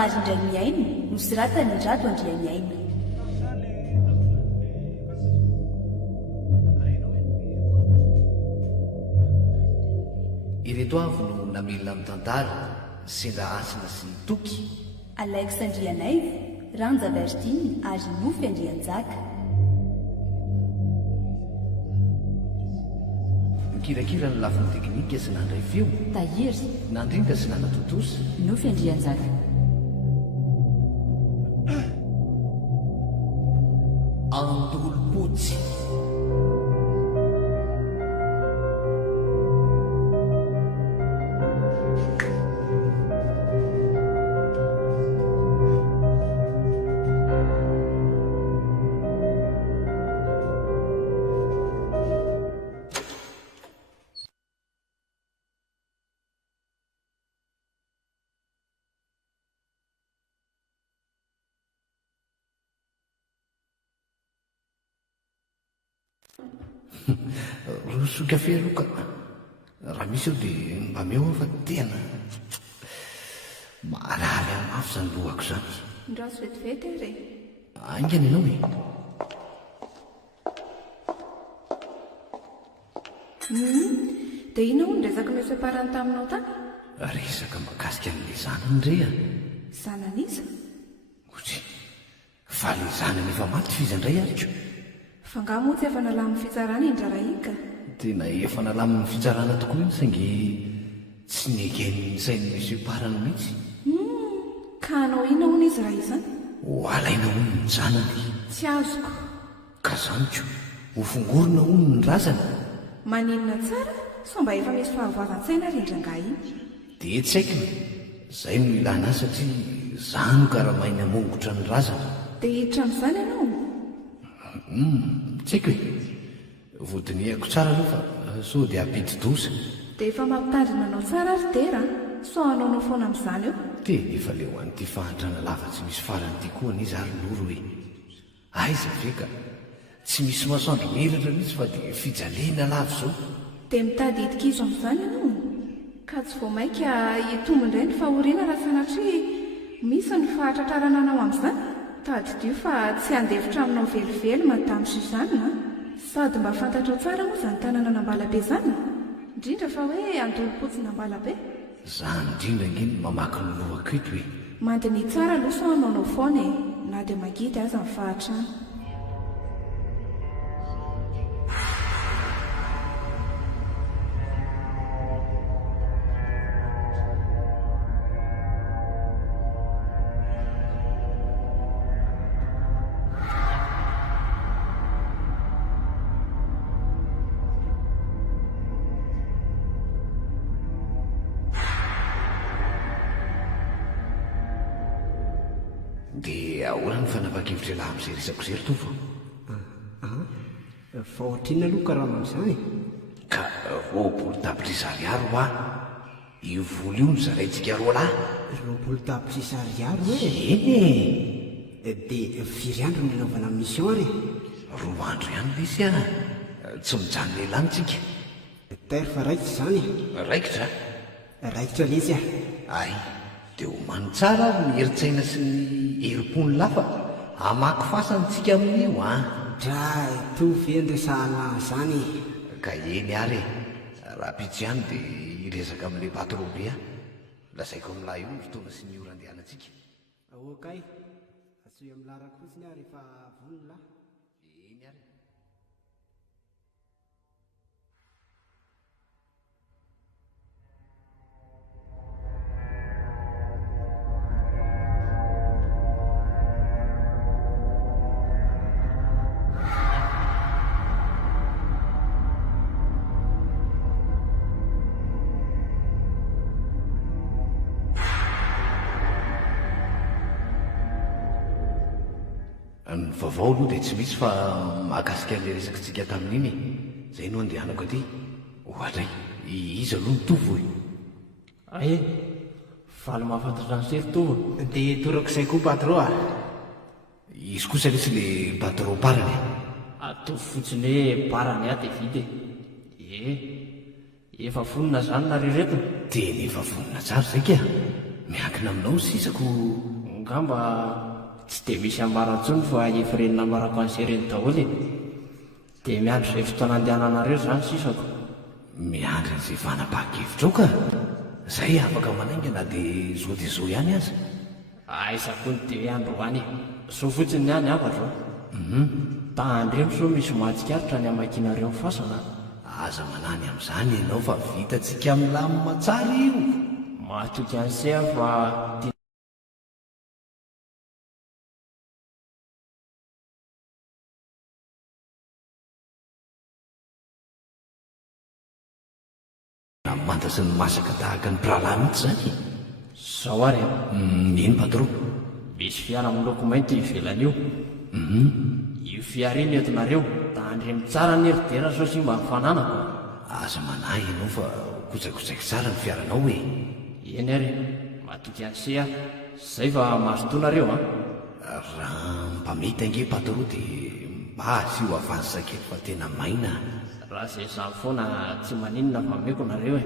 maharindra ny miaino no siratany ndrato andria miaina. Ireto avy no namilina amin'ny tantara sendra asina sy toky. Alexandria Naivo, Ranja Bertine ary Nofy Andrianjaka. Mikirakira ny lafiny teknika sy nandray feo. Tahiry, nandringa sy nanatotosa. Nofy Andrianjaka. Andolompotsy. Roso kafe aloka raha misy eo dia mba meo fa tena marary amin'ny mafy zany lohako zany. Ndraso vetivety re aingana ianao e. dia ina ho ny resaka mesoparany taminao tany? Resaka mahakasika an'ilay zanany re a. Zanan'iza? Otsy fa le zanany efa maty fizandray ariko. Fa nga moa tsy efa nalamin'ny fitsarana indrarahika. Tena efa nalamin'ny fitsarana tokoa iny saingy tsy neken'ny sain'ny mesoparany mihitsy. Ka anao ina hono izy raha izany? Ho alaina hono ny zanany. Tsy azoko. Ka zaniko ho fongorona hono ny razana. Maninona tsara so mba efa misy fahavazan-tsaina rindrangaha iny. Dia tsy haikiny izay no ilana azy satria zano karamainy hamongotra ny razana. Dia hiditra amin'izany ianao? Tsy haiko hoe vodinihako tsara aloha fa so dia ampidi-dosa. Dia efa mampitandrina anao tsara ary dera so anaonao foana amin'izany eo. Dia efa leo an'ity fahantrana lava tsy misy farany ity koa n'izy ary noro hoe aiza ve ka tsy misy masoandro miratra mihitsy fa dia fijaliana lava zao. Dia mitady hitikizo amin'izany ianao ka tsy vao maika hitombo indray ny fahoriana raha sanatria misy ny fahatratrarana anao amin'izany. Tadidio fa tsy handevitra aminao velively madamo Suzanne sady mba fantatrao tsara moa izany tanàna nambalabe izany, indrindra fa hoe andolompotsy nambalabe. Zany indrindra ngeny mamaky ny lohako eto hoe mandiny tsara aloha so anaonao foana e, na dia magidy aza ny fahatrano. dia ahoana ny fanapa-kevitra lahy amin'izay resako izay ry tovo. Fa ohatrinona aloha karama amin'izany ka roapolo tapitrisa ariary ho aho io vola io ny zaraintsika roa lahy. roapolo tapitrisa ariary hoe eny dia firy andro ny naovana mission ary? roa andro ihany lesy a tsy mijano lehilahy ntsika. Taire fa raikitra izany. raikitra raikitra lesy a. ay dia homany tsara ny heritsaina sy ny herim-pony lafa hamaky fasantsika amin'io a. dra tovy endresahana izany. ka eny ary raha pitsy ihany dia iresaka amin'ilay patrobe a lazaiko amin'lahy io ny fotoana sy ny ora andehanantsika. Okay asoy amin'ny larako fotsiny a rehefa vonona lahy. eny ary ny vaovao aloha dia tsy misy fa mahakasika an'ilay resakitsika tamin'iny izay no andehanako aty. Ohatra iza aloha ny tovo e. Ae, faly mahafantatra ny sery tovo. Dia torako izay koa patro a. Izy kosa lesy le patron parany. Atao fotsiny hoe parany ahy dia vita e. Efa vonona zany nareo reto. Tena efa vonona tsara zay ka. miankina aminao sisako. Ngamba tsy dia misy ambarantsony fa efirenina marako an'izay daholo dia miandry izay fotoana andehananareo izany sisako. Miandry n'izay vanabak-hevitra ao ka. Izay afaka manaingana dia zao ihany aza. Aisako ny dia andro hoany so fotsiny ny any avatra tandremo so misy mahatsikaritra ny amakinareo fasana. Aza manany amin'izany ianao fa vitantsika milamina tsara io. Mahatoky an'izay aho fa manta sy ny masaka tahaka ny prala mihitsy zany. zao ary Ino patron? misy fiara miloko mainty ivelany io. Io fiara iny entinareo tandremo tsara ny heridera sao sy mba nifananako. Aza manahy ianao fa kojakojaky tsara ny fiaranao e. Eny ary mahatoky an'izay aho zay fa mahazotoanareo Raha mba mety ange patron dia mba azy io avansa kely fa tena maina. raha izay izany foana tsy maninona fa meko nareo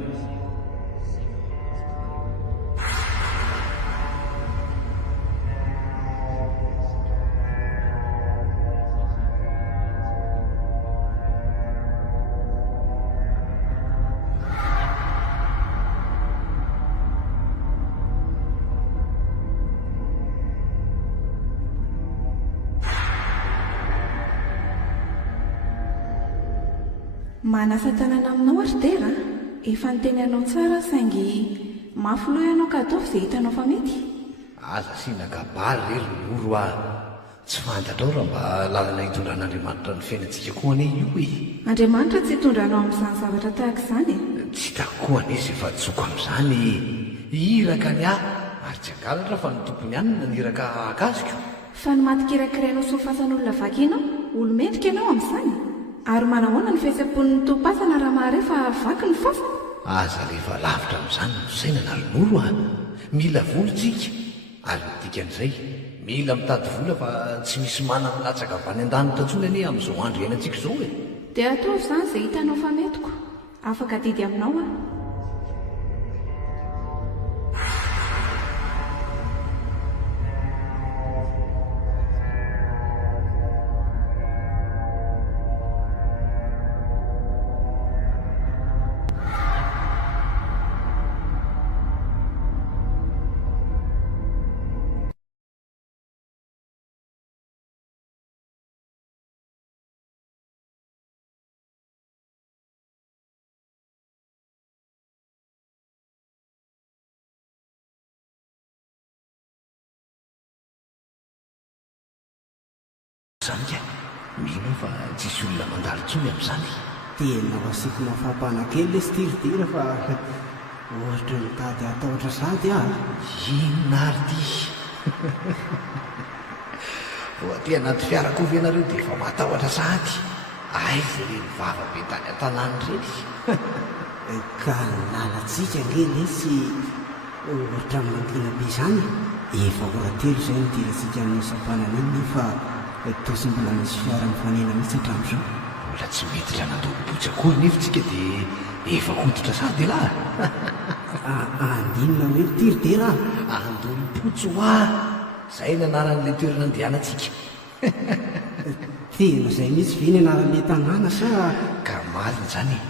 manasa tanana aminao ary tera efa nitenyanao tsara saingy mafy loha ianao kadofy izay hitanao fa mety. Aza sinagabary rery noro ah. Tsy fantatrao raha mba lalana hitondran'Andriamanitra ny fiainantsika koa ane io e. Andriamanitra tsy hitondranao amin'izany zavatra tahaka izany e. Tsy takoa anesy efa tsoko amin'izany iraka ny ahy ary tsy angalatra fa ny tompony ihany naniraka akaziko. Fa ny maty kirakirainao sy nifasan'olona vakianao olomendrika ianao amin'izany ary manahoana ny fihetsepon'ny tom-pasana raha mahare fa vaky ny fasa. Aza rehefa lavitra amin'izany nosainana ronoro ah. Mila volontsika ary midikan'izay mila mitady vola fa tsy misy manana latsaka avy any an-danitra ntsony anie amin'izao andro iainantsika izao e. Dia ataovy izany izay hitanao fa metiko afaka didy aminao a. Zany mino fa tsisy olona mandalo tsony amin'izany. tena masiko mafampana kely le styridira fa ohatra mitady ataotra sady ah. Inona ary ty? Voaty anaty fiarakovo ianareo dia efa matahotra sady. Aiza reny vavabe tany an-tanàny reny? Ka lalatsika ngeny sy ohatra mangina be izany efa oratelo izay nidirantsika amin'ny sampanana iny nefa tosy mbola misy fiara mifanena mihitsy hatramin'izao. Mbola tsy miditra nandolo-potsy akory nefitsika dia efa koditra sady lahy. Andinona hoe tiridera Andolo-potsy ho ah. Izay nanaran'ilay toerana andehanantsika. tena izay mihitsy ve ny anaran'ilay tanàna sa Ka marina izany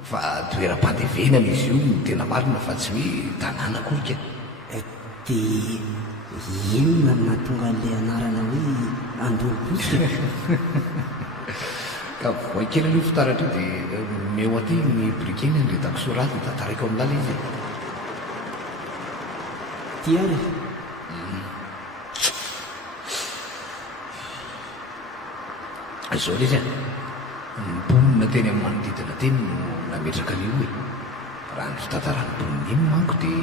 fa toeram-pandevenana izy io no tena marina fa tsy hoe tanàna akory ka. dia inona no nahatonga an'ilay anarana hoe andolo-potsy? Ka voakely aloha fitaratra io dia meo aty ny brikeny nretako soraty tantaraiko amin'ny lala izy. Ty ary Izao le zany ny mponina teny amin'ny manodidina teny no nametraka an'io e. Raha ny fitantarany mponina iny manko dia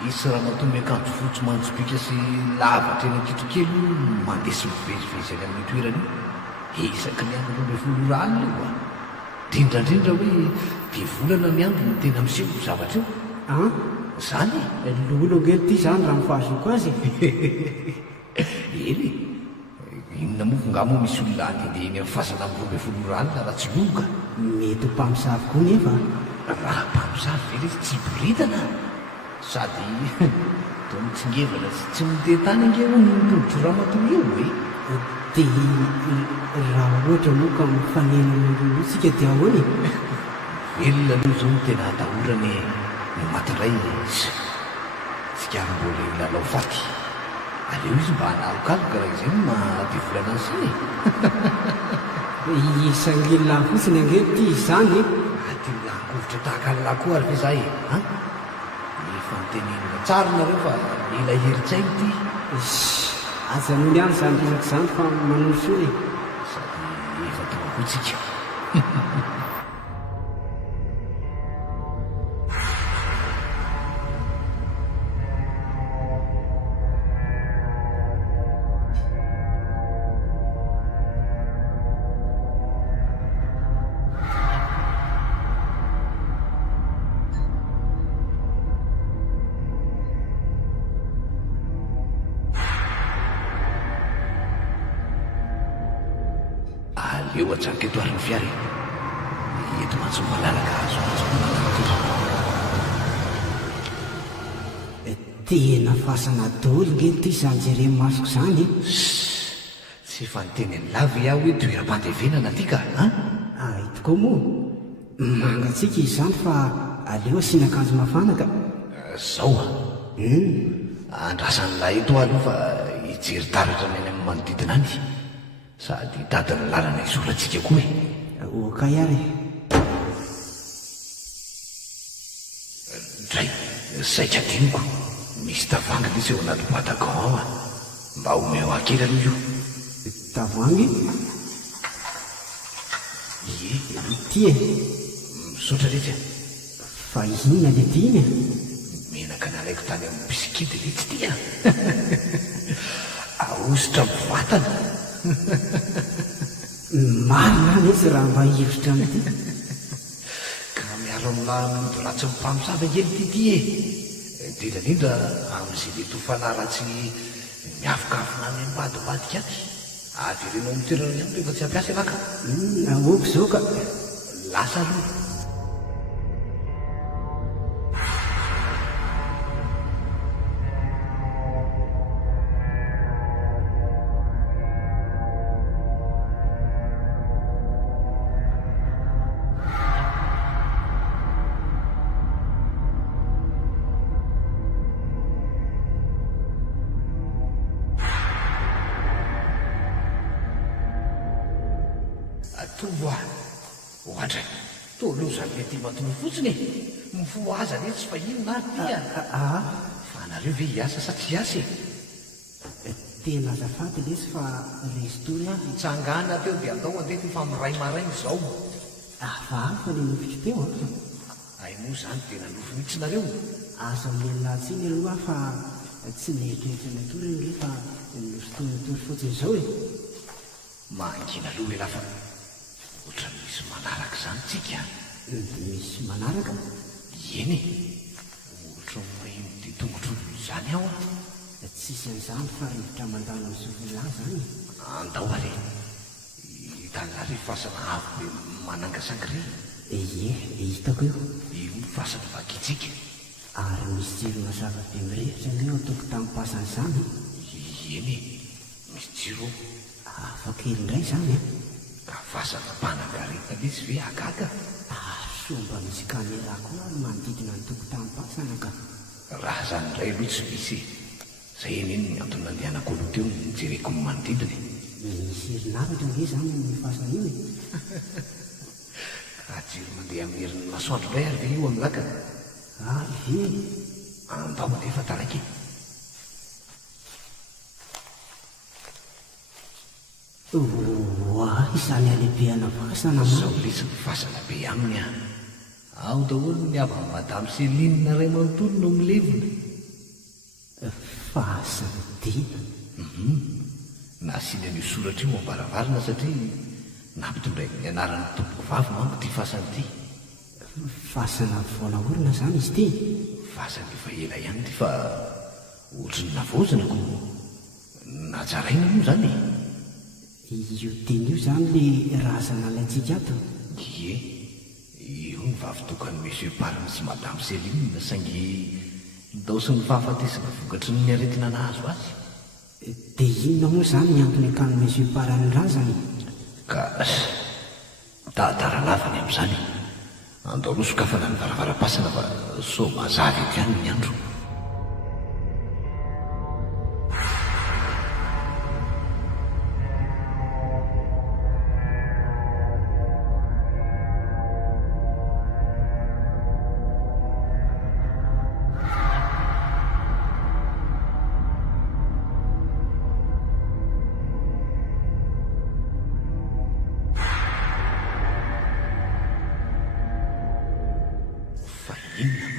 misy raha matomy akanjo fotsy manjopika sy lavatra eny ankitrokely mandesy mivezivezy any amin'ny toerana io. Isaky ny andro 12 rano io a. Indrindrandrindra hoe devolana ny andro no tena miseho zavatra io. Zany lolo ngely ty izany raha mifahazoko azy. eny inona moko ngamo misy olona andindeheny amin'ny fasana amin'ny 12 rano raha tsy loka. Mety ho mpamosavy koa nefa Raha mpamosavy ve izy tsy boritana? sady toa mitsingevana sy tsy mitehntany ange ho nytodotro ramatoa eo hoe dia raha ohatra moa ka mifanena nololotsika dia ahoany velona aloha zao no tena atahorany no matindray sikarombola lalao faty aleo izy mba hanalokaloka raha izay no mahadivolana an'izany isangelona fotsiny ange ty izany aty lakovitra tahaka an'lahy koa ary ve zahy efa nitenenina tsara nareo fa mila heritsainy ty aza nony any zany resaka izany fa manoroso e sady efa tonga koa tsika eo atsaky eto ary ny fiary eto mantsy malalaka azo mantsy malalaka tena fasana daholo nge ty izany jere masoko izany tsy efa niteny any lavy aho hoe toeram-pandevenana ty ka itoko moa mangatsika izany fa aleo asianakanjo mafanaka zao andrasan'lahy eto aloha fa hijery taratra ny any amin'ny manodidina any sady dadiny lalana isoratsika koa okay ary dray saika diniko misy tavangana izy eo anaty boatagan ao mba omeo akely aloha io tavoangy ty misaotra rehetra fa inona le ty iny menaka nalaiko tany amin'ny bisikity le tsy tia ahositra mivatana marina any izy raha mba hivotra amity ka miaro amin'nahanodo ratsy mimpamosava ngely tyty indrindrandrindra amin'izay le tofana ratsy miavokavona any ambadibadika aty ady renao mitoerana ihany rehefa tsy ampiasa anaka aoko zao ka lasa aloha toa ohatra tolozany le ty matono fotsiny mifo aza le tsy fa inona ary tia fa nareo ve hiasa sa tsy asa tena azafady lesy fa restory a hitsangana teo dia andao andefa fa miray marainy zao afahafa le nofitry teo ay moa zany tena nofo mihitsynareo asa melonahitsiny aloha fa tsy nehitrehetrana to reny rehefa nositorytory fotsiny zao mangina aloha elafa oatra misy manaraka zany tsika misy manaraka eny ohatra mahino ty tongotro zany aho tsisy an'izany fa rivotra mandalo misofinlah zany andao ary hitanla re fasana avo be manangasangre hitako io io fasana vakitsika ary misy jirona zavabe mirehitra leo ataoko tamin'ny pasany zany eny misy jiro afakely indray zany ka fasana mpanangaretana izy ve agaga somba misy kamera koa manodidina ny toko tamin'ny pasana ka raha zany indray aloha tsy misy zay eny eny ny antony nandehanako aloha teo nijereko ny manodidiny misy herinaratra nge zany ny fasana io ka jiro mandeha amin'ny herin'ny masoandro indray ary ve io amin'ny laka ve andao mandefa taraiky izany alehibeana fasana zao lesy ny fasana be aminy ao daholo ny ava madamy selinina ray manontolo no milevona fasana dina na siny an'io soratra io ambaravarina satria nampitondray ny anaran'ny tompoko vavy manko ty fasana ty fasana voana orina zany izy ty fasana efa ela ihany ty fa ohatry ny navozanako najaraina moa zany io teny io zany le razana laintsika ato io ny vavy tokany monsieur parme sy madame Céline saingy ndao sy ny fahafatesana vokatry ny aretina nahazo azy. dia inona moa izany ny antony akany misy parany razany? Ka dahadaralava ny amin'izany. Andao aloha sokafana ny varavaram-pasana fa so mazava ety ihany ny andro.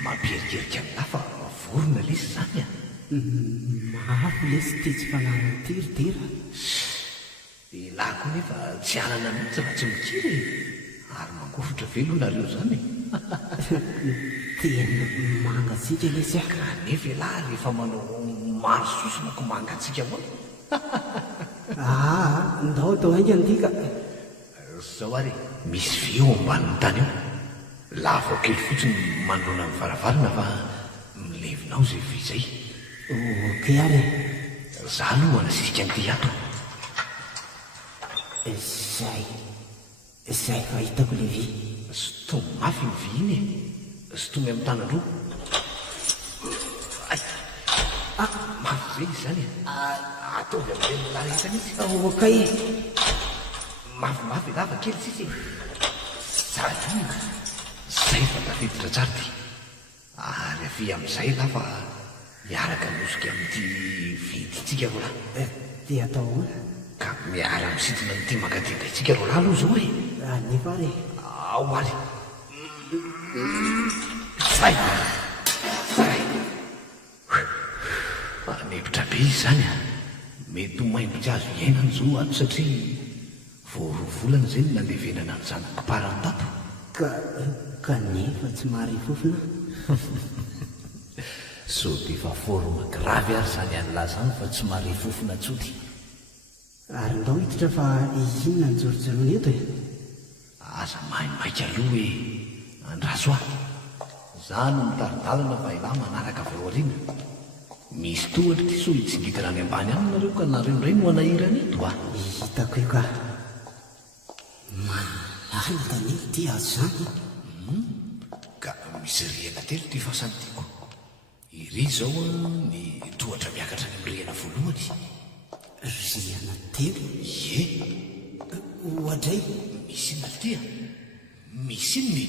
Mampiherikerika aminah fa vorona lesy izany a. Mahafy lesy tia tsy fanahana teritera. Ilahy koa nefa tsy anana mihitsy fa tsy mikiry ary mangofotra velo nareo izany. Tena mangatsika lesy a. Kanefa ilahy rehefa manao maro sosona ko mangatsika moa. Ndao atao haingana ity ka. Zao ary misy vy eo ambanin'ny tany eo. Lava kely fotsiny manoloana amin'ny varavarana fa milevinao izay vy izay. Okey ary. Zaho aloha anasisika an'ity ato. Izay fa hitako le vy. Sotomy mafy ny vy iny e. Sotomy amin'ny tanandroa. Mafy izay izany e. Ataovy amin'ireny laretana izy. Okey. Mafimafy lava kely sisy. Zany zay fa tafiditra tsara ty. Ary avy amin'izay lafa miaraka nosika amin'ity viditsika ro lahy. Dia atao hoana? Ka miara misidina n'ity makatenda itsika ro lahy aloha zao e. Nefa ary. Ao ary. Zay. Anepitra be izy zany a. Mety ho maimbotsy azo iainana zao ato satria voarovolana izay no nandevenana ny zanako parany tato. Kanefa tsy mahary fofona. So dia fa forma gravy ary izany an'lazany fa tsy mahare fofona tsoty. Ary ndao hiditra fa inona ny jorojorony eto e? Aza mahay maika aloha hoe andraso ahy. Zaho no mitaridalana fa ilahy manaraka avy ao aoriana. Misy tohatra ty so hitsingitana any ambany any nareo ka nareo indray no anahirana eto a. Hitako io ka. Manalaka ny ty azo zany. Ka misy rihana telo ty fahasantiako. Iry zao ny tohatra miakatra any amin'ny rihana voalohany. Rihana telo? Ie. Ohatray? Misy inona tya? Misy inony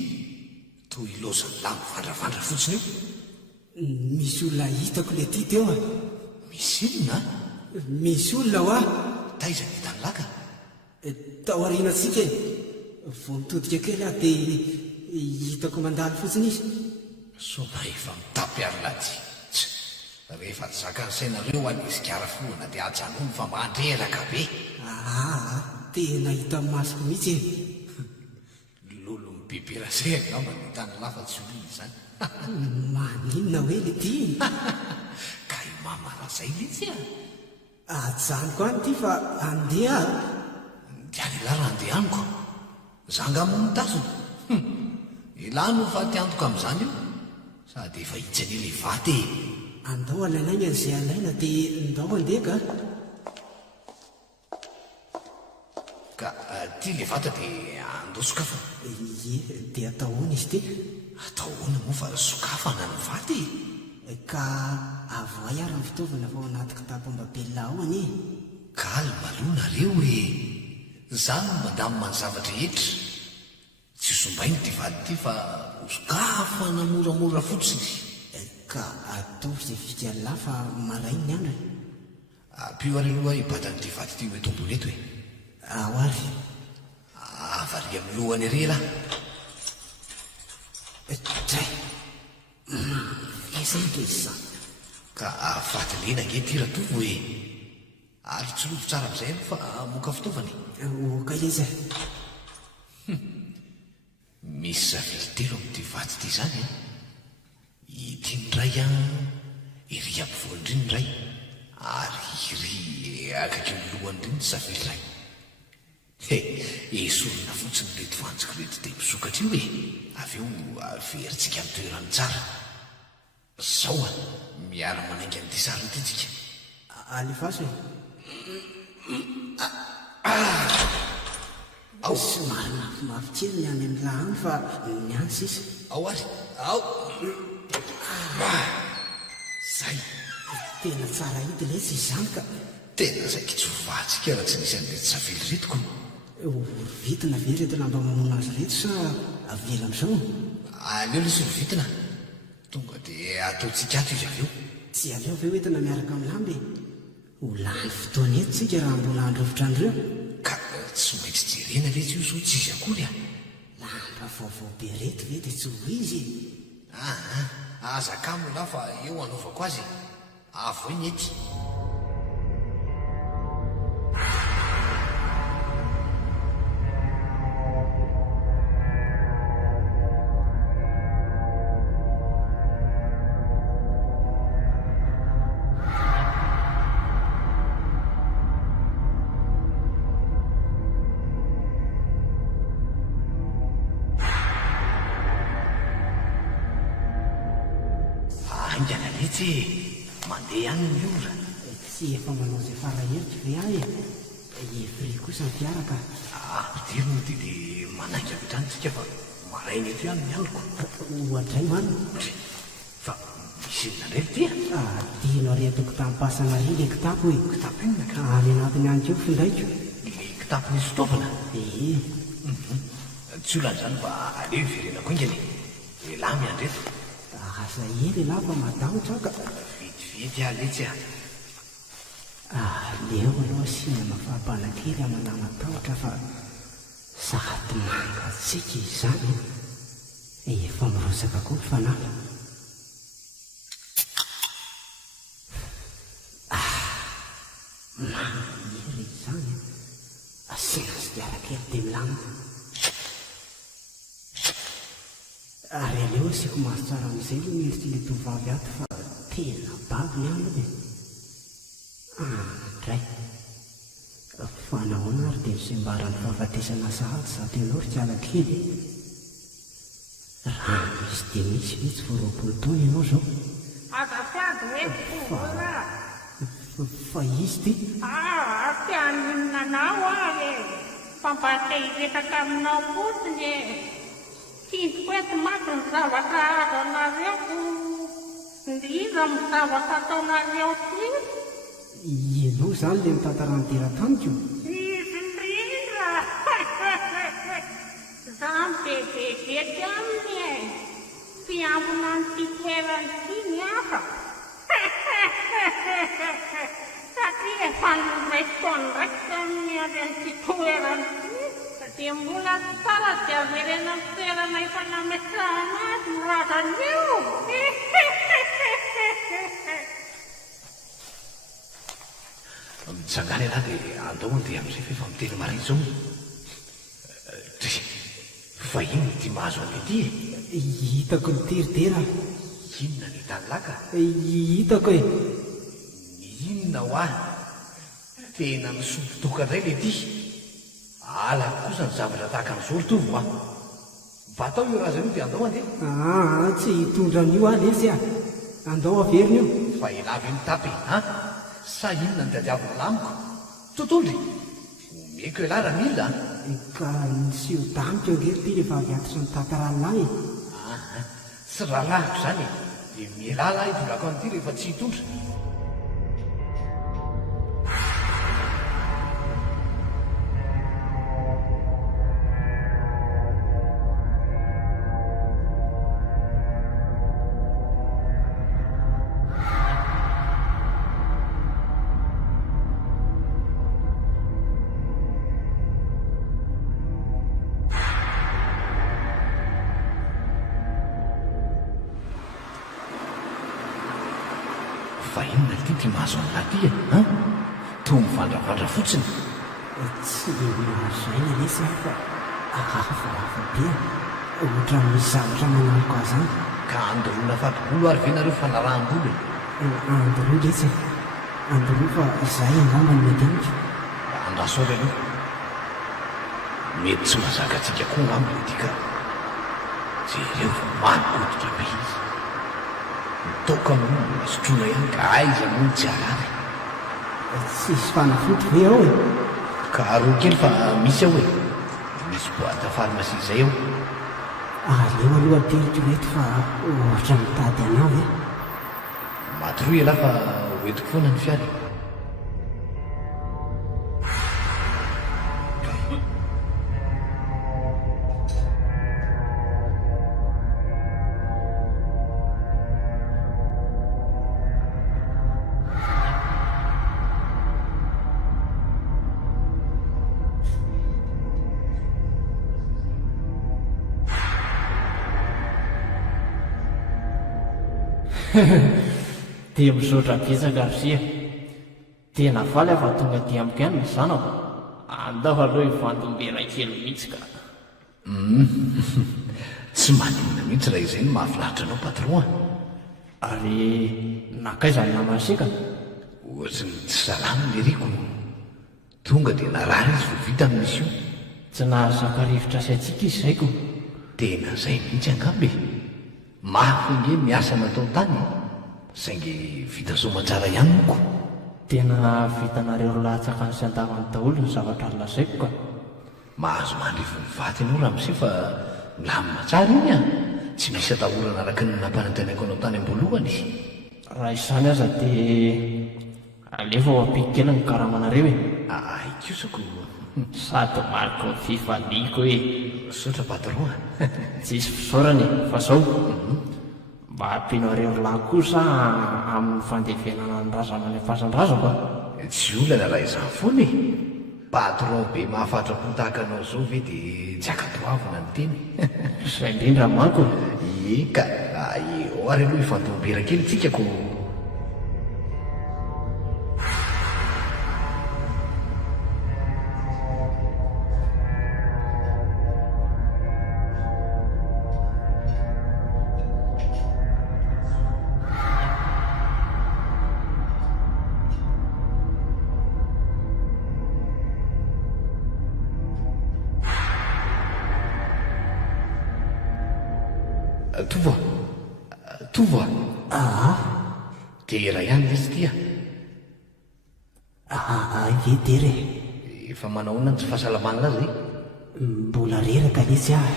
toy lozany lamo vandravandra fotsiny eo. Misy olona hitako le ty teo a. Misy inona? Misy olona ho ah. Taiza ny hitany laka? Tao aorianantsika e. Vao mitodika kely ah dia hitako mandalo fotsiny izy. Sona efa mitapy ary laty. Rehefa tsy zakan'sainareo anizikara foana dia ajanony fa mandreraka be. Tena hita masoko mihitsy e. Lolo mibibera zay angamba ny tany lafa tsy olona izany. Maninona hoe le ty? Ka imamara zay mihitsy a. Ajanoko any ty fa andeha. Diany ilahy raha andehaniko. Zangamo ny tazona. Ilahy no fatiantoko amin'izany io. Sady efa hitsany le vaty e. Andao alainaina izay alaina dia ndao andeha ka. Ka ty le vata dia andao sokafa. Dia atao hoana izy ty? Atao hoana moa fa sokafana ny vaty e. Ka avoay ary ny fitaovana vao anaty kitapo mbabelona ao anie. Kalma aloha nareo e. Zany no mandamina ny zavatra rehetra. Tsy sombainy ty vady ty fa sokafana moramora fotsiny. Ka atao izay vika lafa maray ny andro. Ampio ary aloha hibatany ty vady ty hoe tombony eto e. Ao ary. Avary amin'ny lohany ery lahy. Tray. Izay nge izany. Ka afatilena nge ty ratovo e. Ary tsy lofo tsara amin'izay fa moka fitaovany. Oka izy. Misy zavily telo amin'ity vady ty zany e. Ity ndray a iry ampovoan'iriny ndray ary iry akaiky ny lohan'iriny zavily ray. Esorina fotsiny reto vanjiko reto dia misokatra io e. Avy eo averitsika amin'ny toerany tsara. zao a miara manaiky an'ity sariny ity tsika. alefaso ao somary mafimafy kely ny any amin'ny lahany fa niany sisa. ao ary ao zay tena tsara hity le tsy izany ka tena zaiky tsy hovatsika raha tsy nisy an'irety savily retiko. vitina ve reto lamba mamono azy reto sa avela amin'izao? aleo le sy rovitina tonga dia ataotsika ato izy avy eo. tsy aleo ve hoentina miaraka amin'ny lamby ho lany fotoana eto tsika raha mbola androvitra andreo ka tsy maintsy jerena ve tsy io so tsy izy akory a lamba vaovao be reto ve dia tsy ho izy. azaka mola fa eo anaovako azy avo eny ety. Angana letsy mandeha any ny ora tsy efa manao izay faraheriky ve ahy efri kosa ny fiaraka. pidiriny ty dia manaiky avy etranytsika fa maraina eto ihany ny aliko ohatray mano fa misy inona ndray tya dino aretoko tamin'nypasana ry le kitapo hoe kitapo inona ka any anatiny any keo findaiko le kitapo nisy fitaovana tsy olan'izany fa aleo iverenako ingany lehilahy miandreto asa ely lahy fa matahotra ka vidividy ah letsy leo aloha sina mafampanankely amana matahotra fa sady mangatsika izany efa mirosaka koa ny fanahy maniry izany asina siarakely dia milana ary aleo asiako maso tsara amin'izay lo mieritry le tovavy ato fa tena bavy ny any e andray fanahoana ary dia misembarany fahafatesana sahady zato ianao ry alakely raha misy dia misy vitsy voaroapolo taona ianao zao azafady hoe fa izy ty tianinanao ahy fa mba te hiresaka aminao fotsiny tiako eto maty ny zavatra azanareo ndiza my zavatra ataonareo ty ianao zany le mitantarany dera tamiko izy ndrindra zany bebebety aminy fiambona ny titoerany ty ny afa satria efa niraisitony ndraiky taminy avy any titoerany ty dia mbola tsara dia averena ny toerana efa nametrahana azy morazan'io mitsangany ana dia andao andeha amin'izay fa efa miteny maraina izao fa ino ty mahazo any ety hitako ny teridera inona ny tany laka hitako e inona ho ahy tena misopotoka indray le ty alako kosa ny zavatra tahaka ny zoro tovo a mba atao io raha zan'io dia andao andeha tsy hitondra an'io ahy lesy a andao averiny io fa elavy mitapy sa inona ny diadiaviny lamiko totondry omeko ialahy raha mila ka nisy ho damiko angery ty rehefa avy atitra ny tantaralahy sy raha lahiko zany dia mielala hivolako an'ity rehefa tsy hitondra fa inona ty ty mahazo amin'naty to mivandravandra fotsiny tsy mahazoaina lesy ahy fa hafabe ohatra misy zavatra manamiko azy any ka andorona fatokolo ary venareo fanaraham-bolo andoroa lesy andoroa fa izay angamba ny mety amiko andasory aloha mety tsy mahazaka atsika koa ngambony ty ka jereo fa manokoditra be izy mitoka no sotroina ihany ka aiza moa tsy arary tsisy fanafody ve ao e? ka aroa kely fa misy aho e misy boata farmasia izay ao aleo aloha ateriko reto fa ohatra mitady anao e. maty roy aloha fa hoentiko foana ny fiara dia misaotra betsaka ry tena faly afa tonga ty amiko ihany ny zanako andao aloha ivandombera kely mihitsy ka tsy maninona mihitsy raha izay no mahafinaritra anao patron ary nakaiza ny namasika ohatsy ny tsy salamy ny riko tonga dia narary izy vo vita amin'isy io tsy nahazaka rivotra sy atsika izy zaiko tena izay mihitsy angambe mafy nge miasa natao tany saingy vita somatsara ihany moko tena vitanareo latsaka ny sy andavany daholo ny zavatra lazaiko ka mahazo mandrivy ny vaty ianao raha misi fa milamina tsara iny a tsy misy atahorana araka ny nampanantenako anao tany am-boalohany raha izany aza dia alefa ho ampiko kely ny karamanareo e ikosako sady mariko ny fifaliako hoe sotra patron tsisy fisaorany fa zao mba ampianareo lahy kosa amin'ny fandevenana ny razana any ampasan-drazako tsy olana raha izany foana e patron be mahafatra-po tahaka anao zao ve dia tsy akatoavina ny teny izay indrindra manko eka eo ary aloha ifandombera kely tsikako tovoa dia raha ihany lesy tya ve dery efa manahoana ny tsy fahasalamana laza mbola reraka lesy ah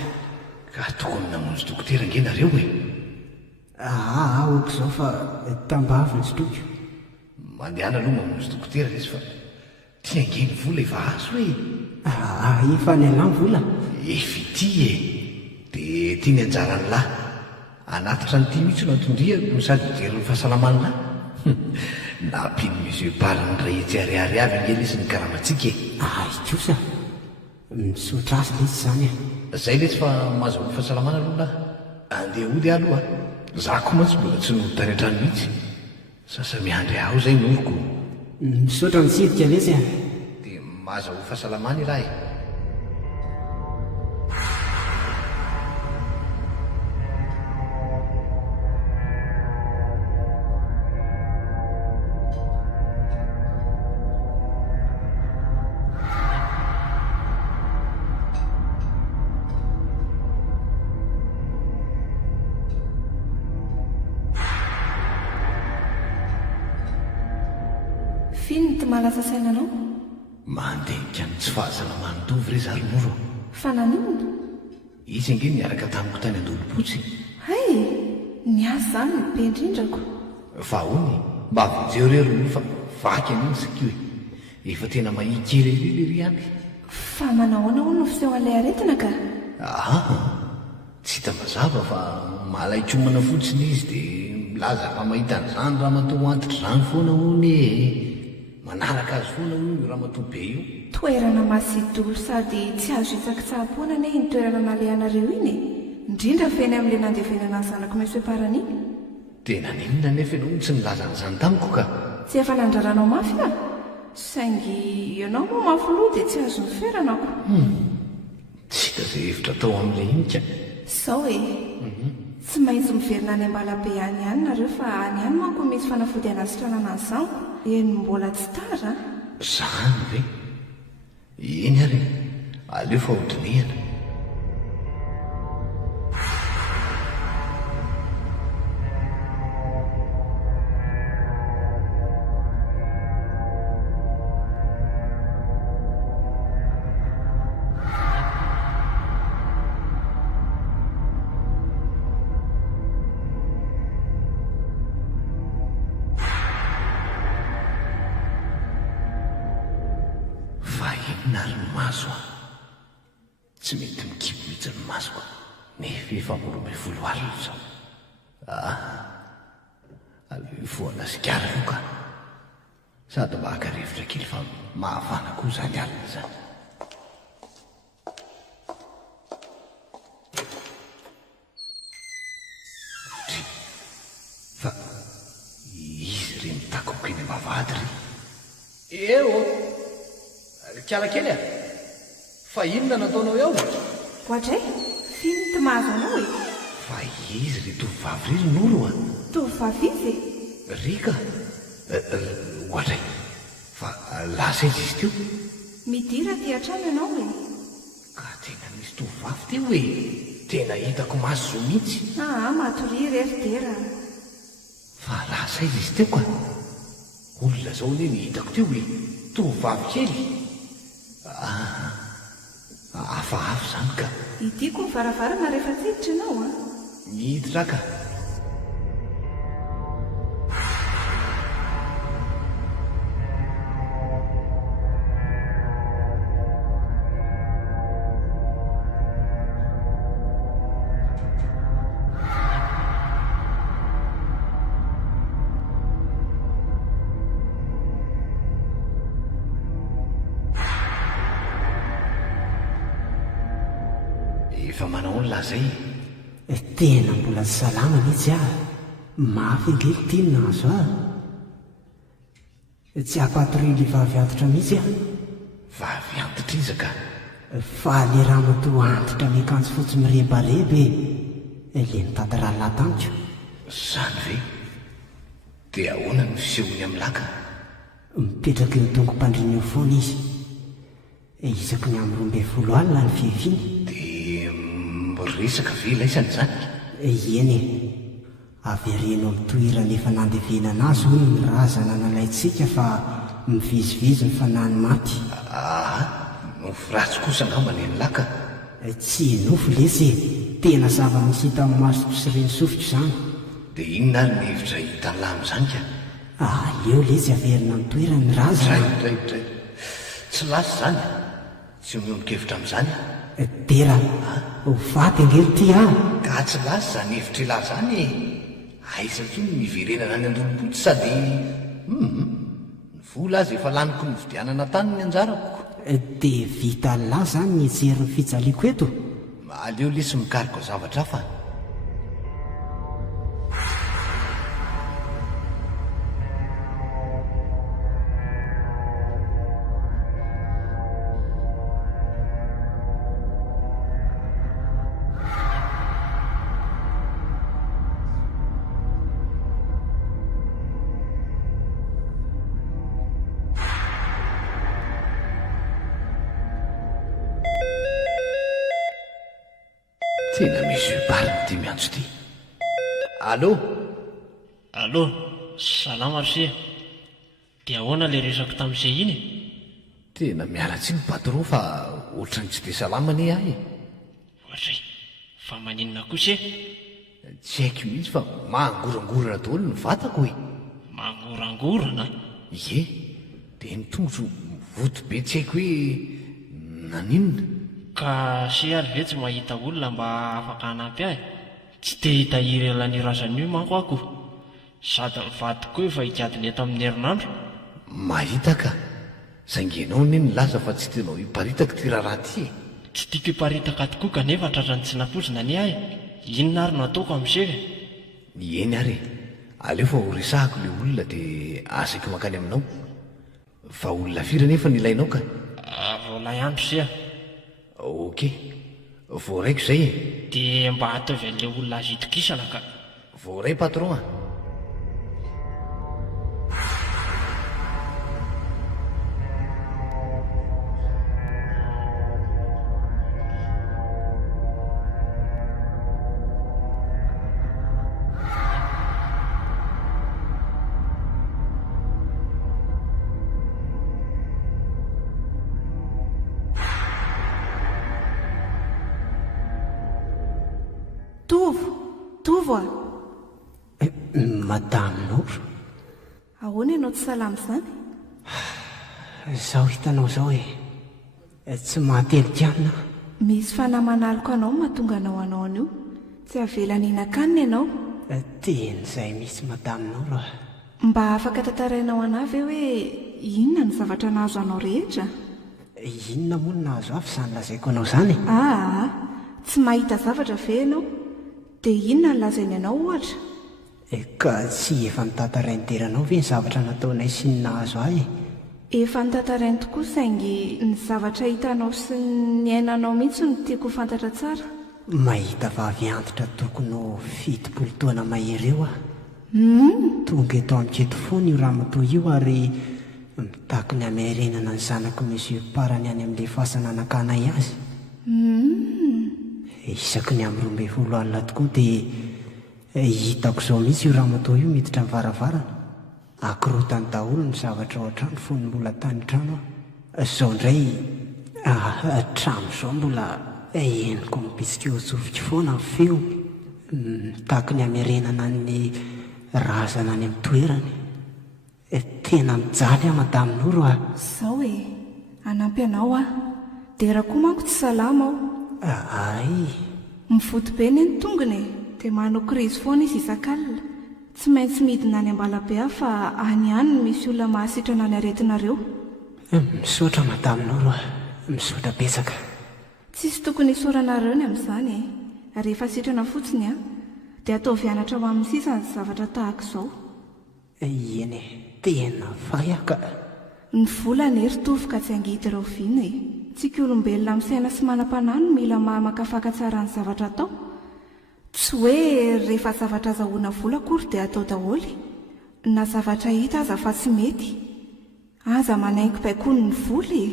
ka tokony namonjy dokotera nge nareo e oko zao fa tambavy ny sotroko mandehana aloha mamonjy dokotera lesy fa tia ngeny vola efa azo e efa ny alany vola efity e dia tia ny anjarany lahy anatitra ny ty mihitsy no antondriako no sady jery ny fahasalamany lahy nampiny misy pariny rahitsy ariary avy nge lesy ny karamatsika e kosa misotra azy lesy zany zay lesy fa mahazo fahasalamana aloha lahy andeha ody aloha za ko mantsy mbola tsy notaretrany mihitsy sasa miandry aho zay noroko misaotra nysidika lesy dia mahazo fahasalamana ilahy fino ty malasa sainanao mandenika ny tsy fahasalamany tovy re zarymoro fa naninona izy ange niaraka tamiko tany andolo-potsy hay niasa zany ny be indrindrako fa hony mba avonjeo rerono fa vaky aniny sakio e efa tena mahikely ely ry any fa manahoana ho no fiseho an'ilay aretina ka tsy hita mazava fa malaikomana fotsiny izy dia milaza fa mahita n'izany raha matoa antitra zany foana hony e manaraka azy foana hono io raha matoa be io toerana masidolo sady tsy azo hitsaky tsahapoana ne ny toerana nalehanareo iny indrindra feny amin'ilay nandevenana ny zanako mesoeparany iny tena ninona nefa ianao tsy nilaza n'izany tamiko ka tsy efa nandraranao mafy a saingy ianao moa mafyloha dia tsy azo ny feranako tsy hita zay hevitra tao amin'ilay inika zao e tsy maintsy miverina any ambalabe any ihany nareo fa any ihany manko misy fanafody anasitranana ny zaniko eny mbola tsy tara zany ve eny ary aleo fa hodinihana inona ary ny maso a tsy mety mikipy mihitsy ny masoko nefa efa 12 alina zao aleo foana sikara io ka sady mahakarivotra kely fa mahafana koa zany alina zany fa izy reny takoko eny mavady ry eo kala kely a fa inona nataonao eo ohatray fino ty mahazo anao e fa izy ry tovovavy ry nolo a tovovavy izy rika ohatray fa lasa izy izy teo midira ty atrano ianao e ka tena misy tovovavy teo hoe tena hitako maso zo mihitsy matory rery dera fa lasa izy izy teo ka olona zao ne ny hitako teo hoe tovovavy kely hafahafa zany ka idiako ny varavarana rehefa tsiditra ianao a mihiditra ka efa manao ny lazay tena mbola tsy salama mihitsy aho mafy angely tinona azo tsy apatorily vavy antitra mihitsy aho vavy antitra izy ka fa le raha mato antitra miakanjo fotsy mirebarebe le mitady raha lataniko zany ve dia ahoana ny fisehony amin'ny laka mipetraka eo tongo-pandriny eo foana izy izako ny amin'ny 12 alina ny fihefiny dia resaka ve laisany zany eny avereno amin'ny toerana efa nandevenana azy hono ny razana nalaitsika fa mivizivizy ny fanany maty nofo ratsy kosa angambany ny laka tsy nofo lesy tena zava-misy hita amin'ny masoko sy reny sofitra izany dia inona ary ny hevitra hitany lahy amin'izany ka eo lesy averina amin'ny toerana ny razana dray tsy lasy zany tsy mionon-kevitra amin'izany tera ho vaty angely ty ka tsy lasy zany hevitra ilahy zany aiza tsony miverenana ny andolompotsy sady ny vola azy efa laniko ny vidianana tany ny anjarako dia vita lahy zany ny jery ny fijaliako eto aleo lesy mikariko zavatra hafa tena misy bariny ty miantso ty allo salama sia dia ahoana le resako tamin'izay iny tena mialatsy ny patron fa ohatrany tsy dia salamany ahy ohatray fa maninona kosa tsy haiko mihitsy fa mangorangorana daholo ny vatako hoe mangorangorana ie dia ny tongotro voto be tsy haiko hoe naninona ka se ary ve tsy mahita olona mba afaka hanampy ahy tsy te hitahiry elan'ny razany io manko ako sady mivady koa efa hikadiny eto amin'ny herinandro mahita ka zaingenao ne ny laza fa tsy tenao hiparitaka ty raharaha ty tsy tiako hiparitaka tokoa kanefa tratrany tsy napozina ny ahy inona ary no ataoko amin'iseka eny ary aleo fa ho resahako le olona dia asako mankany aminao fa olona firy nefa ny ilainao ka voalay andro sia okey voaraiko izay dia mba ataovy an'ilay olona azy itokisana ka voaray patron a tovo a madame noro ahoana ianao tsy salamy izany zaho hitanao zao Tsy mahatelo-kianina. Misy fanamanaloko anao mahatonga anao anao an'io. Tsy avelany hinan-kanina ianao. Tian'izay misy madaminao raha. Mba afaka tantarainao anavy hoe inona ny zavatra nahazo anao rehetra? Inona moa no nahazo avy izany lazaiko anao izany? Tsy mahita zavatra ve ianao? Dia inona ny lazainy anao ohatra? Ka tsy efa nitantarain-deranao ve ny zavatra nataonay sy ny nahazo ahy? Efa nitantarainy tokoa saingy ny zavatra hitanao sy ny ainanao mihitsy no tiako ho fantatra tsara. Mahita vavy antitra tokony ho 7 taona mahery eo aho. Tonga eto amin'iketo foana io ramatoa io ary mitaky ny hamerenana ny zanako monsieur parany any amin'ilay fasana nakanay azy. Isaky ny amin'ny 12 alina tokoa dia hitako izao mihitsy io ramatoa io miditra ny varavarana. Akorotany daholo ny zavatra ao an-trano fony mbola tany trano aho. Izao indray trano izao mbola eniko mibitsika eo tsofika foana ny feo. Mitaky ny hamerenana ny razana any amin'ny toerany. Tena mijaly aho madamin'oro aho. Izao anampy anao aho. Dia raha koa manko tsy salama aho. Ay, Mifoto be ny tongony dia manao krizy foana izy isan-kalina. Tsy maintsy midina any ambalabe aho fa any ihany no misy olona mahasitrana ny aretinareo. misaotra madamin'oro aho. Misaotra betsaka. Tsisy tokony hisoranareo ny amin'izany. Rehefa sitrana fotsiny dia atao vianatra ho amin'ny sisa ny zavatra tahaka izao. Eny tena fay aho ka. Ny volana ery tovy ka tsy angity ireo viana. Tsika olombelona misaina sy manam-panahy no mila makafaka tsara ny zavatra atao. Tsy hoe rehefa zavatra azahoana vola akory dia atao daholo. Na zavatra hita aza fa tsy mety, aza manaingo baikoa ny vola.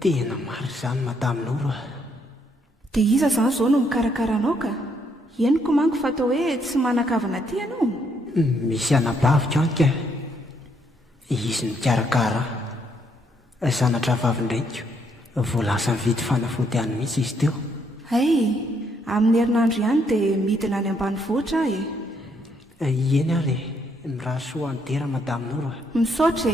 Tena maro izany madamin'oro aho. Dia iza izany izao no mikarakara anao ka? Henoko manko fa atao hoe tsy manan-kavina ty ianao. Misy anabavika anka. Izy nikarakara aho. Zanatra vavindraiko. Voalasa mividy fanafody any mihitsy izy teo. Amin'ny herinandro ihany dia midina any ambanivohitra aho. Eny ary mirahasoa ny dera madamin'oro aho. Misaotra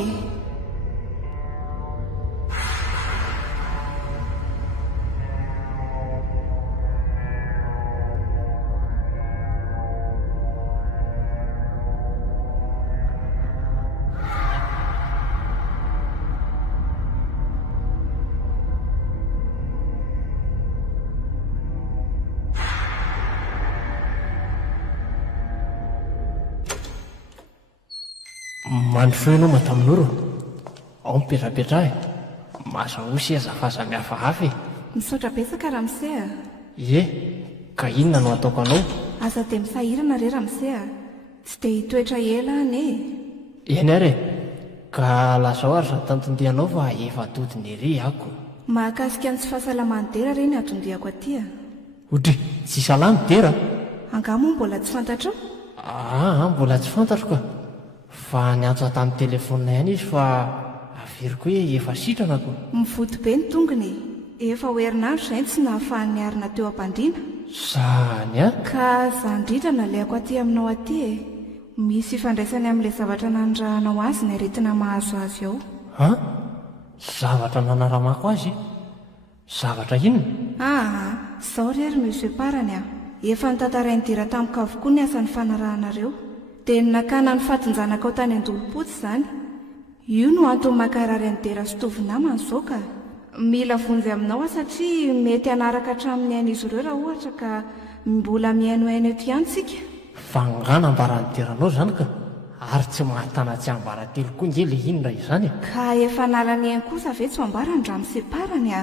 Manofo ianao madamin'oro. Ao mipetrapetra maza osy azafaza mihafa hafy. Misaotra betsaka Ramsey. Ka inona no ataoko anao? Aza dia misahirana re Ramsey. Tsy dia hitoetra ela any. Eny ary ka lazao ary za tantondehanao fa efa atodiny ery ako. Mahakasika ny tsy fahasalaman'ny dera re ny atondihako aty. Otry tsy salamy dera? Angamo mbola tsy fantatrao? Mbola tsy fantatro ka. Fa niantso tamin'ny telefonina ihany izy fa averiko hoe efa sitranako. Mivoto be ny tongony. Efa ho herinandro izay tsy nahafahany niarina teo am-pandriana. Zany Ka za indrindra naleako aty aminao aty. Misy ifandraisany amin'ilay zavatra nanondrahanao azy ny aretina mahazo azy ao. Zavatra nanaramako azy? Zavatra inona? Izao ry ary monsieur parany efa nitantarainy dira tampoka avokoa ny asan'ny fanarahanareo. Dia nakana ny fatinjanaka ao tany an-dolopotsy izany. Io no antony makarary any dera sy tovy namany izao ka. Mila vonjy aminao satria mety hanaraka hatramin'ny ain'izy ireo raha ohatra ka mbola mihainohaino eto ihany tsika. Fangana ambarany deranao zany ka. Ary tsy mahatana tsy ambaratelo koa nge le inona izany. Ka efa nalany hainy kosa ve tsy ambarany Ramsey parany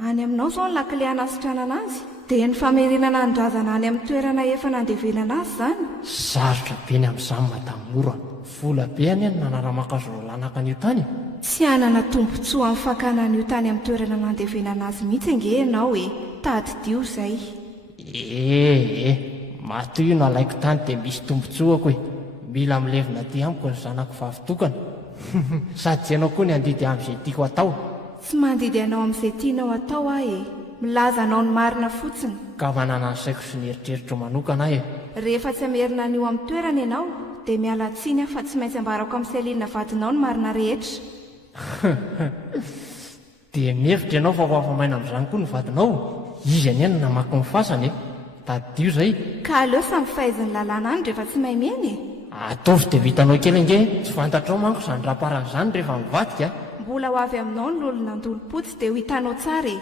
any aminao izao ny lakile hanasitranana azy. Dia ny famerenana andrazana any amin'ny toerana efa nandevenana azy izany. Sarotra be ny amin'izany madamin'oro. Vola be any ny nanaramaka azy rolanaka an'io tany. Tsy hanana tombontsoa amin'ny fakana an'io tany amin'ny toerana nandevenana azy mihitsy ange ianao tadidio izay. Matoy io nalaiko tany dia misy tombontsoako mila milevina ty amiko ny zanako vavitokana. Sady ianao koa ny andidy amin'izay tiako atao. Tsy mandidy anao amin'izay tianao atao milaza anao ny marina fotsiny. Ka manana ny saiko sy ny eritreritro manokana Rehefa tsy amerina an'io amin'ny toerana ianao dia miala tsiny fa tsy maintsy ambarako amin'ny selinina vadinao ny marina rehetra. dia mihevitra ianao fa ho afamaina amin'izany koa ny vadinao. Izy any any namaky ny fasany tadio zay. Ka aleo samy fahaizany lalàna any rehefa tsy mahay miainy e. Ataovy dia vitanao kely nge tsy fantatrao manko izany rahaparan'izany rehefa mivadika. Mbola ho avy aminao ny lolo nandolo-potsy dia ho hitanao tsara e.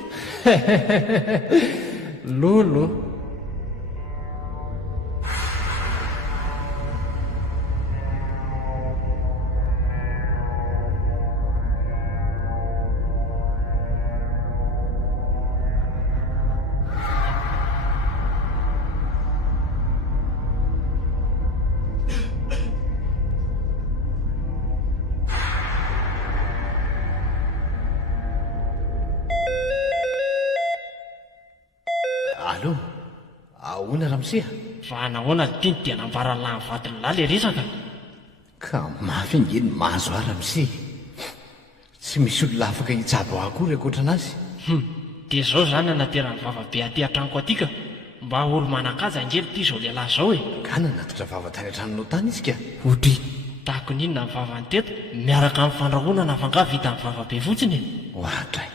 Lolo. Allo, ahoana Ramsia? Fa nahoana tiany dia nambaralahy ny vadiny lahy le resaka. Ka mafy angeny mahazo ahy Ramsia. Tsy misy olona afaka hitsabo akory ankoatra anazy. Dia izao zany anateran'ny vavabe aty an-tranoko aty ka. Mba olo manan-kaja angely ity izao lehilahy izao e. Ka nanatitra vava tany an-tranonao tany izy ka. Odry, tahako ninona ny vavany teto miaraka amin'ny fandrahoana nafanga vita amin'ny vavabe fotsiny e. Ohatray.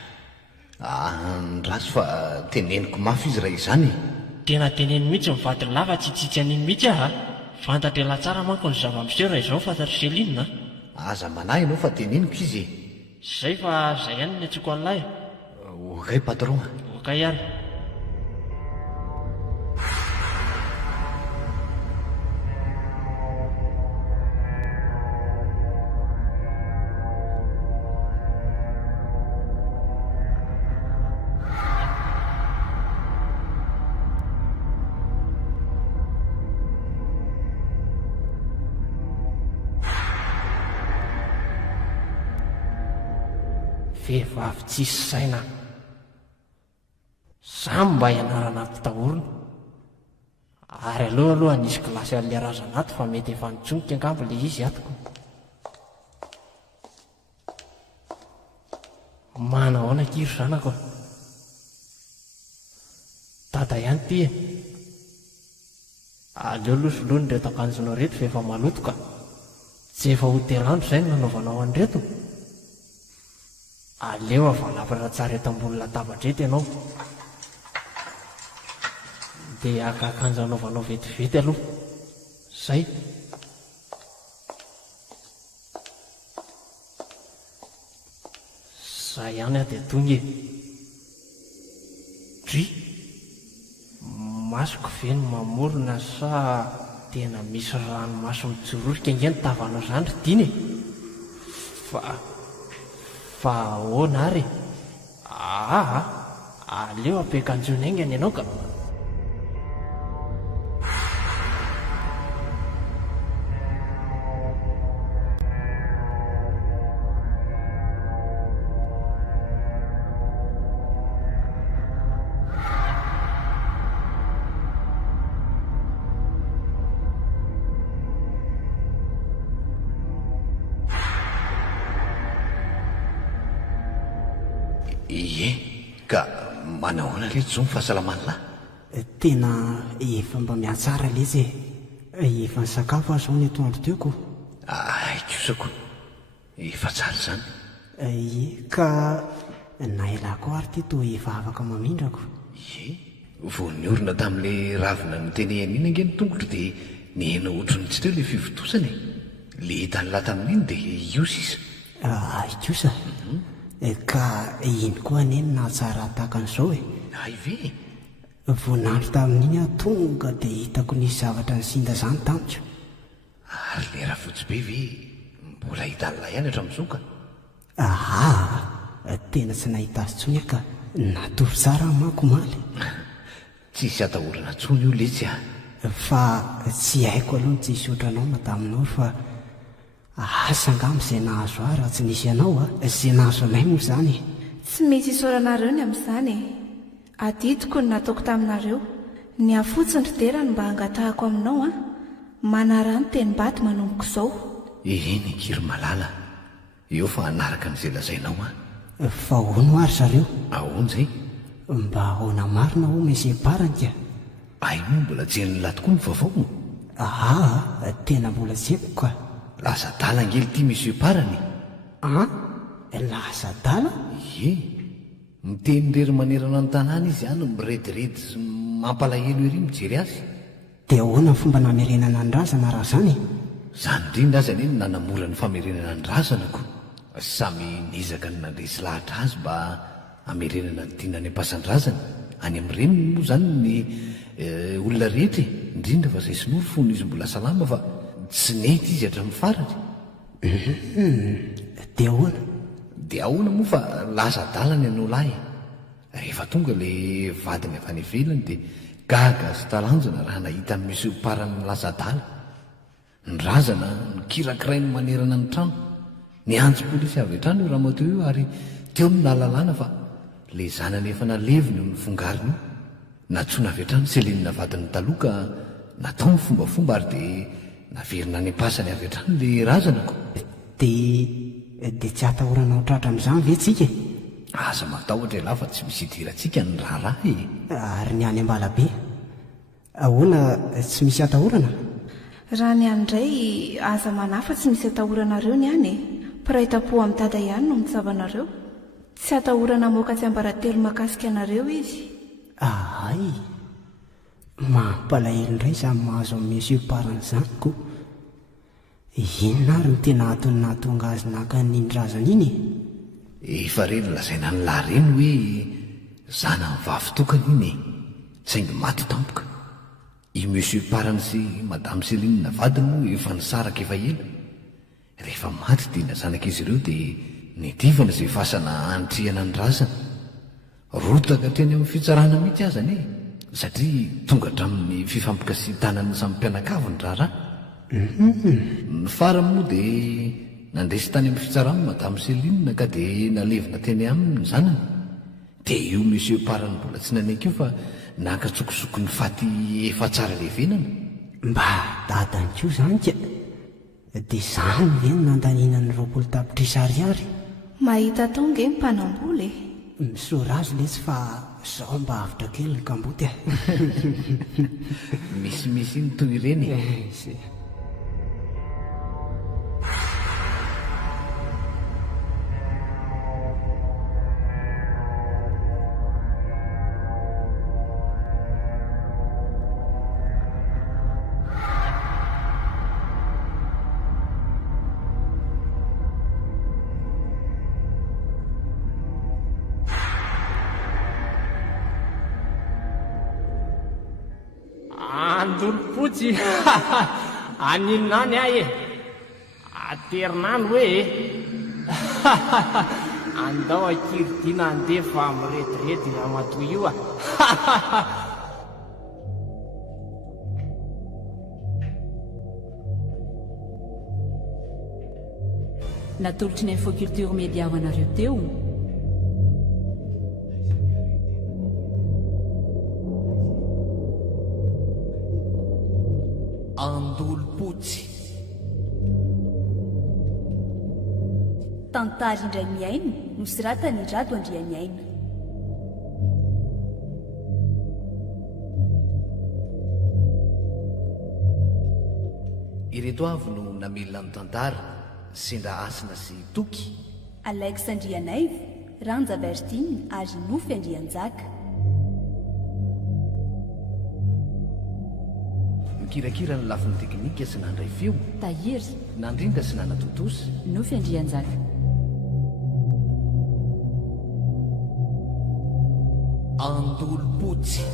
Ndraso fa teneniko mafy izy raha izany. Tena teneny mihitsy ny vadiny lahy fa tsy tsitsy an'iny mihitsy aha. Fantatra ela tsara manko ny zava-miseho raha izao fantatry Selinina. Aza manahy ianao fa teneniko izy. Zay fa zay ihany ny antsiko an'lahy. Okay patron. Okay ary. Vehivavy tsisy saina. Samy mba ianarana mpitahorona. Ary aloha nisy kilasy an'ilay razanato fa mety efa nitsonika angambo le izy atoko. Manahoana kiry zanako. Dada ihany ty e. Aleo losolony reto akanjonao reto fa efa maloto ka. Tsy efa hotelandro izay no nanaovanao an'reto. Aleo avalapatra tsara eto ambony latabatra eto ianao. Dia akanjo anaovanao vetivety aloha. Zay. Zay ihany aho dia tonga e. Dry. Masoko ve no mamorona sa tena misy ranomaso mijororoka nge ny tavanao izany ry diny e. Fa ahoana ary? Aleo ampiakanjony aingany ianao ka. Ie, ka manahoana le zo ny fahasalamany lahy? Tena efa mba mihatsara le izy e. Efa ny sakafo aho zao ny atoandro teoko. Kosako, efa tsara izany. Ie, ka naelako ary ty toa efa afaka mamindrako. Ie, vao niorina tamin'le ravina notenehana iny ange ny tongotro dia nihena ohatrany tsy teo le fivotosany. Le hitany lahy tamin'iny dia io sisa. Kosa. Ka iny koa neny na tsara tahaka an'izao e. Ay ve? Voanandro tamin'iny aho tonga dia hitako nisy zavatra nisinda izany tamiko. Ary le raha fotsy be ve mbola hitan'ilay ihany hatramin'izao ka? Tena tsy nahita azy tsony ka natovy tsara manko maly. Tsisy atahorana tsony io letsy a. Fa tsy haiko aloha ny tsisy otranao mataminao fa asa angamo izay nahazo ahy raha tsy nisy ianao izay nahazo anay moa izany. Tsy misy isaoranareo ny amin'izany e. Adidiko ny nataoko taminareo. Ny afotsiny ry derany mba hangatahako aminao manarany teny-baty manomboka izao. Eny kiry malala. Eo fa hanaraka n'izay lazainao Fa ahoana ary zareo? Ahoana zay? Mba ahoana marina ho meseparany ka. Ay moa mbola jery lahy tokoa ny vaovao. Tena mbola jeko ka. Lasa dala angely ity monsieur parany. Lasa dala? Ie, miteny rery manerana ny tanàna izy any mirediredy sy mampalahelo ery mijery azy. dia ahoana ny fomba namerenana ny razana raha zany? Zany indrindra azy eny nanamora ny famerenana ny razanako. Samy nizaka ny nandresy lahatra azy mba amerenana ny tiana any ampasan'ny razana. Any amin'ireny moa zany ny olona rehetra indrindra fa izay sinoro fony izy mbola salama fa tsy nety izy hatramin'ny farany. dia ahoana? Dia ahoana moa fa lasa dalany ianao lahy. Rehefa tonga le vadiny avy any ivelany dia gaga sy talanjona raha nahita ny misy parany lasa dala. Ny razana nikirakirainy manerana ny trano. Niantso polisy avy hatrany io raha io ary teo ny nalalàna fa le zanany efa naleviny eo ny fongariny io. Natsoina avy hatrany selenina vadiny taloha ka natao ny fombafomba ary dia naverina any am-pasany avy hatrany le razanako. dia tsy atahorana ho tratra amin'izany ve tsika? Aza matahotra lahy fa tsy misy idirantsika ny raharaha e. Ary ny any ambalabe ahoana tsy misy atahorana? Raha ny andray aza manafa tsy misy atahoranareo ny any e. Piraitam-po amin'ny dada ihany no mitsavanareo. Tsy atahorana moka tsy ambaratelo makasika anareo izy. Ahay, mampalahelo indray izany mahazo amin'ny monsieur paran'izany koa. Inona ary ny tena atony nahatonga azy nankany ny razana iny? Efa reny lazaina ny lahy reny hoe zana ny vavy tokana iny e. Saingy maty tampoka. I monsieur parany sy madame Céline vadiny moa efa nisaraka efa ela. Rehefa maty dia nazanak'izy ireo dia nidivana izay fasana antrihana ny razana. Rotaka teny amin'ny fitsarana mihitsy azany e. Satria tonga hatramin'ny fifampikasitanany samy mpianakavy ny raharaha. Ny farany moa dia nandresy tany amin'ny fitsarana madame Céline ka dia nalevina teny aminy ny zanany. Dia io monsieur parany mbola tsy nanaiky io fa nankatsokosoko ny faty efa tsara levenana. Mba dadany koa zany ka. Dia zany ve no nandaniana ny roapolo tapitrisa ariary? Mahita tonga e mpanambola e. Misora azy lesy fa zaho mba avitra kely ny kamboty e. Misimisy ny toy ireny. Andolo-potsy aninonany ahy e aterinany hoe andao akiridiana andefa miretirety ramatoa io a. natolotry ny infoculture média ho anareo teo Andolo-potsy. tantara indray miaina nosoratany rado Andriamiaina. Ireto avy no namelona ny tantara sendra asina sy toky. Alexandria Naivo, Ranja Bertine ary Nofy Andrianjaka. Mikirakira ny lafin'ny teknika sy nandray feo, Tahiry, nandrinda sy nanatotosy. Nofy Andrianjaka. Andolo-potsy.